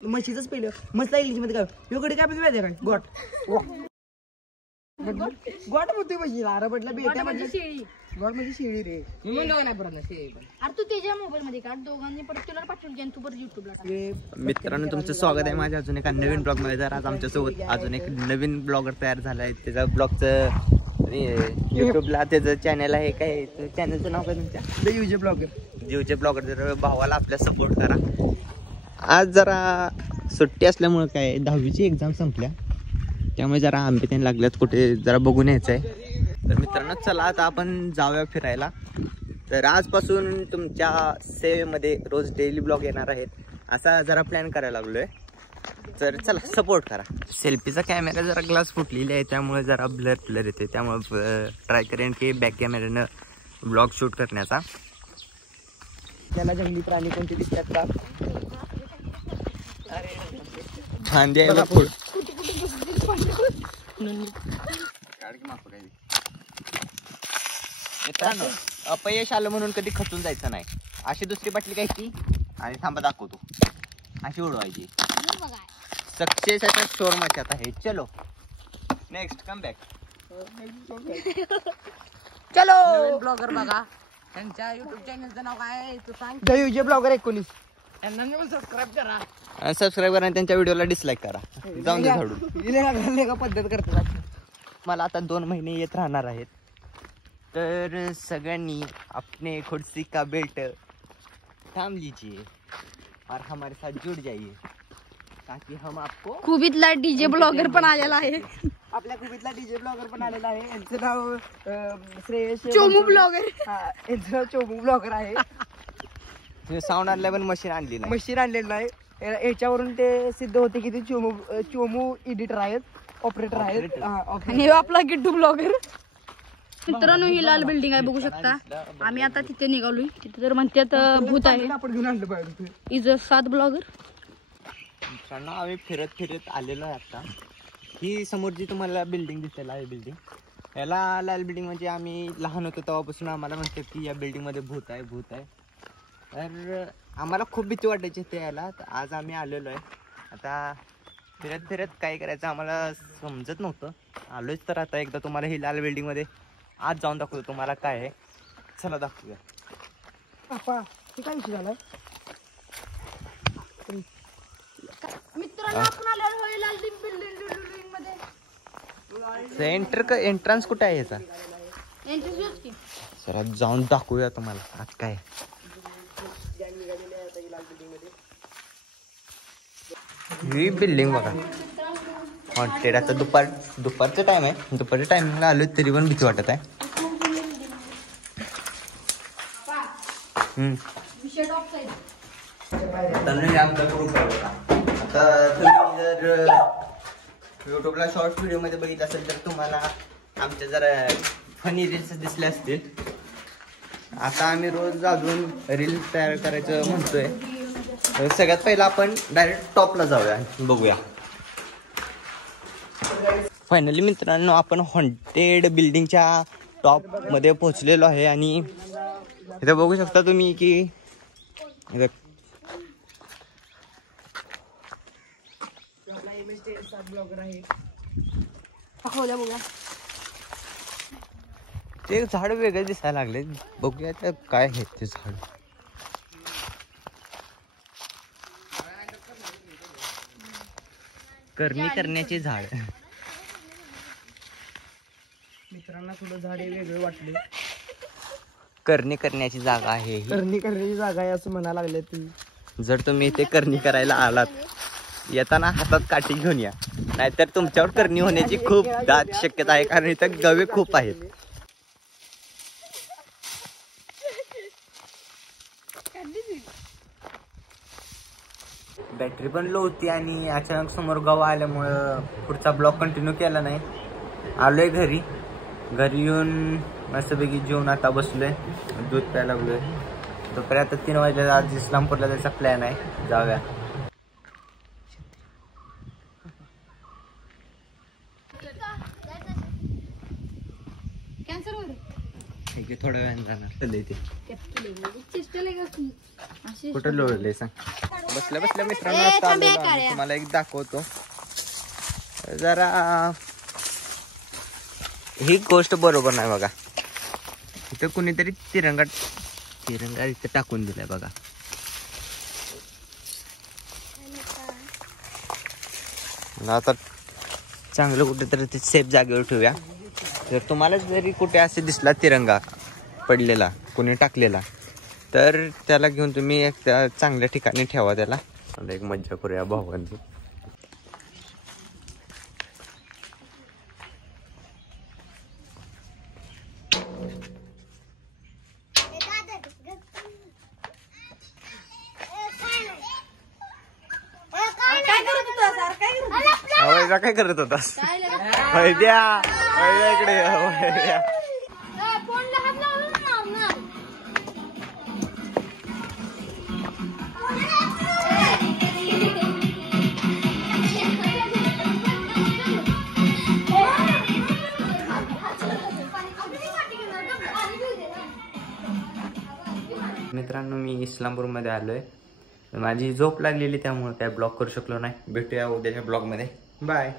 म्हशीच पहिलं मस्त इंग्लिश मध्ये काय योकडे काय पण माहिती काय गोट गोट म्हणतोय म्हशीला अरे म्हटलं बेटा म्हटलं शेळी गोट म्हणजे शेळी रे मी म्हणलो नाही परत शेळी अरे तू त्याच्या मोबाईल मध्ये काढ दोघांनी परत तुला पाठवून घे तू परत युट्यूबला मित्रांनो तुमचं स्वागत आहे माझ्या अजून एका नवीन ब्लॉग मध्ये. तर आज आमच्यासोबत अजून एक नवीन ब्लॉगर तयार झाला आहे. त्याचा ब्लॉगचं युट्यूबला त्याचं चॅनल आहे. काय चॅनलचं नाव काय तुमच्या? द युजे ब्लॉगर ब्लॉगर. तर भावाला आपल्या सपोर्ट करा. आज जरा सुट्टी असल्यामुळे काय 10वीची एक्झाम संपल्या त्यामुळे जरा आंबे त्यांनी लागल्यात कुठे जरा बघून यायचं आहे. तर मित्रांनो चला आता आपण जाऊया फिरायला. तर आजपासून तुमच्या सेवेमध्ये रोज डेली ब्लॉग येणार आहेत असा जरा प्लॅन करायला लागलोय. तर चला सपोर्ट करा. सेल्फीचा कॅमेरा जरा ग्लास फुटलेला आहे त्यामुळे जरा ब्लर येते. त्यामुळे ट्राय करेन की बॅक कॅमेऱ्यानं ब्लॉग शूट करण्याचा. त्याला जंगली प्राणी कोणते दिसतात का? फांदी आहे फुट मित्रांनो अपयश आलं म्हणून कधी खचून जायचं नाही. अशी दुसरी बाटली घ्यायची आणि थांबा दाखवतो अशी उडवायची. सक्सेस याचा शोर मचात आहे. चलो नेक्स्ट कम बॅक. चलो ब्लॉगर बघा त्यांच्या युट्यूब चॅनलचं नाव काय आहे तू सांग. द युजे ब्लॉगर 19 त्यांना सबस्क्राईब करा. सबस्क्राईब करा आणि त्यांच्या व्हिडिओला डिसलाईक करा. जाऊन दे झाडून. का पद्धत करतात. मला आता 2 महिने येत राहणार आहेत. तर सगळ्यांनी अपने खुर्सी का बेल्ट थांब लीजिए और हमारे साथ जुड़ जाइए ताकि हम आपको. खूबीतला डीजे ब्लॉगर पण आलेला आहे. आपल्या कुबीतला डीजे ब्लॉगर पण आलेला आहे. यांचं नाव श्रेयस चोमू ब्लॉगर. यांचं नाव चोमू ब्लॉगर आहे. साऊंड आणलं पण मशीन आणली नाही. मशीन आणलेलं आहे. याच्यावरून ते सिद्ध होते की ते चोमू एडिटर आहेत, ऑपरेटर आहेत. आणि आपला गिड्डू ब्लॉगर. मित्रांनो ही लाल बिल्डिंग आहे बघू शकता. आम्ही आता तिथे निघालोय. तिथे तर म्हणतात भूत आहे. आपण घेऊन आणलं पाहिजे. Is 7 blogger. मित्रांनो आम्ही फिरत आलेलो आहे आता. ही समोर जी तुम्हाला बिल्डिंग दिसेल आहे बिल्डिंग याला लाल बिल्डिंग म्हणजे आम्ही लहान होतो तेव्हापासून आम्हाला म्हणतात की या बिल्डिंग मध्ये भूत आहे भूत आहे. तर आम्हाला खूप भीती वाटायची ते याला. तर आज आम्ही आलेलो आहे. आता फिरत काय करायचं आम्हाला समजत नव्हतं. आलोच तर आता एकदा तुम्हाला ही लाल बिल्डिंग मध्ये आज जाऊन दाखवतो तुम्हाला काय आहे. चला दाखवूया. हे काय विषय झालाय मित्रांनो आपण आलेलो आहे लाल बिल्डिंग मध्ये. एंट्रन्स कुठे आहे याचा? एंट्रन्स की सर जाऊन दाखवूया तुम्हाला आज काय. ही बिल्डिंग बघा हॉन्टेड. आता दुपारचं टाइम आहे. दुपारच्या टायमिंगला आलो तरी पण भीती वाटत आहे. आमचा ग्रुप आहे बघा. आता तुम्ही जर युट्यूबला शॉर्ट व्हिडिओ मध्ये बघितलं असेल तर तुम्हाला आमच्या जरा फनी रील्स दिसल्या असतील. आता आम्ही रोज अजून रील तयार करायचं म्हणतोय. सगळ्यात पहिला आपण डायरेक्ट टॉपला जाऊया बघूया. फायनली मित्रांनो आपण हॉन्टेड बिल्डिंगच्या टॉप मध्ये पोहोचलेलो आहे. आणि इथं बघू शकता तुम्ही की ते झाड वेगळे दिसायला लागले. बघूया ते काय आहे ते झाड. करणी करण्याचे झाड. मित्रांना थोडं झाड हे वेगळे वाटले. करणी करण्याची जागा आहे ही. करणी करण्याची जागा आहे असं म्हणायला लागले ती. जर तुम्ही इथे करणी करायला आलात येताना हातात काठी घेऊन या नाहीतर तुमच्यावर करणी होण्याची खूप दाट शक्यता आहे. कारण इथं गवे खूप आहेत. बॅटरी पण लो होती आणि अचानक समोर गवा आल्यामुळं पुढचा ब्लॉग कंटिन्यू केला नाही. आलोय घरी येऊन मस्तपैकी जेवून आता बसलोय. दूध प्यायला लागलोय. दुपारी आता 3 वाजता आज इस्लामपूरला जायचा प्लॅन आहे. जाऊया. की थोड्या वेळाने जाणार चाललंय ते अशी कुठं लोळलंय सांग. बसल्या बसल्या मित्रांनो आता आलेलो आम्ही. तुम्हाला एक दाखवतो जरा. ही गोष्ट बरोबर नाही बघा. इथं कुणीतरी तिरंगा इथं टाकून दिलाय बघा. आता चांगलं कुठेतरी ते सेफ जागेवर ठेवूया. जर तुम्हाला जरी कुठे असे दिसला तिरंगा पडलेला कोणी टाकलेला तर त्याला घेऊन तुम्ही एक चांगल्या ठिकाणी ठेवा त्याला. एक मज्जा करूया भावांची. काय करत होतास वैद्या इकडे वैद्या. मित्रांनो मी इस्लामपूरमध्ये आलोय. माझी झोप लागलेली त्यामुळे काय ब्लॉग करू शकलो नाही. भेटूया उद्याच्या ब्लॉगमध्ये. बाय.